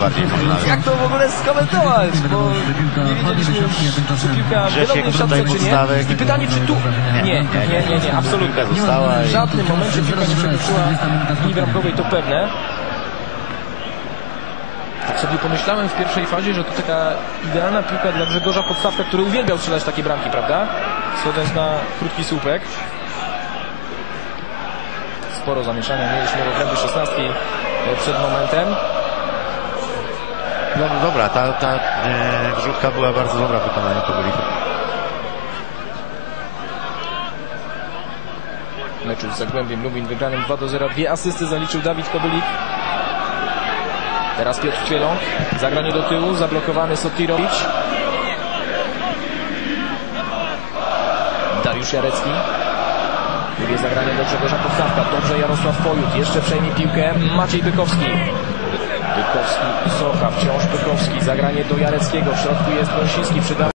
Bardziej nawet. Jak to w ogóle skomentować? Bo nie wiedzieliśmy, czy piłka Grzesiek w tutaj czy nie. I pytanie, czy tu... Nie, nie, nie, nie, nie absolutnie. Została W żadnym momencie piłka nie przekroczyła linii bramkowej, to pewne. Tak sobie pomyślałem w pierwszej fazie, że to taka idealna piłka dla Grzegorza Podstawka, który uwielbiał strzelać takie bramki, prawda? Schodząc na krótki słupek. Sporo zamieszania mieliśmy w obrębie 16 przed momentem. No dobra, ta, ta e, wrzutka była bardzo dobra w wykonaniu Kobylika. meczu z Zagłębiem Lubin wygranym 2 do 0. Dwie asysty zaliczył Dawid Kobylik. Teraz Piotr Kwieląg. Zagranie do tyłu, zablokowany Sotirowicz. Dariusz Jarecki. Drugie zagranie do Grzegorza Podstawka. Dobrze Jarosław Pojut. Jeszcze przejmie piłkę Maciej Bykowski. Bykowski Socha. Wciąż Bykowski. Zagranie do Jareckiego. W środku jest Brąsiński. Przyda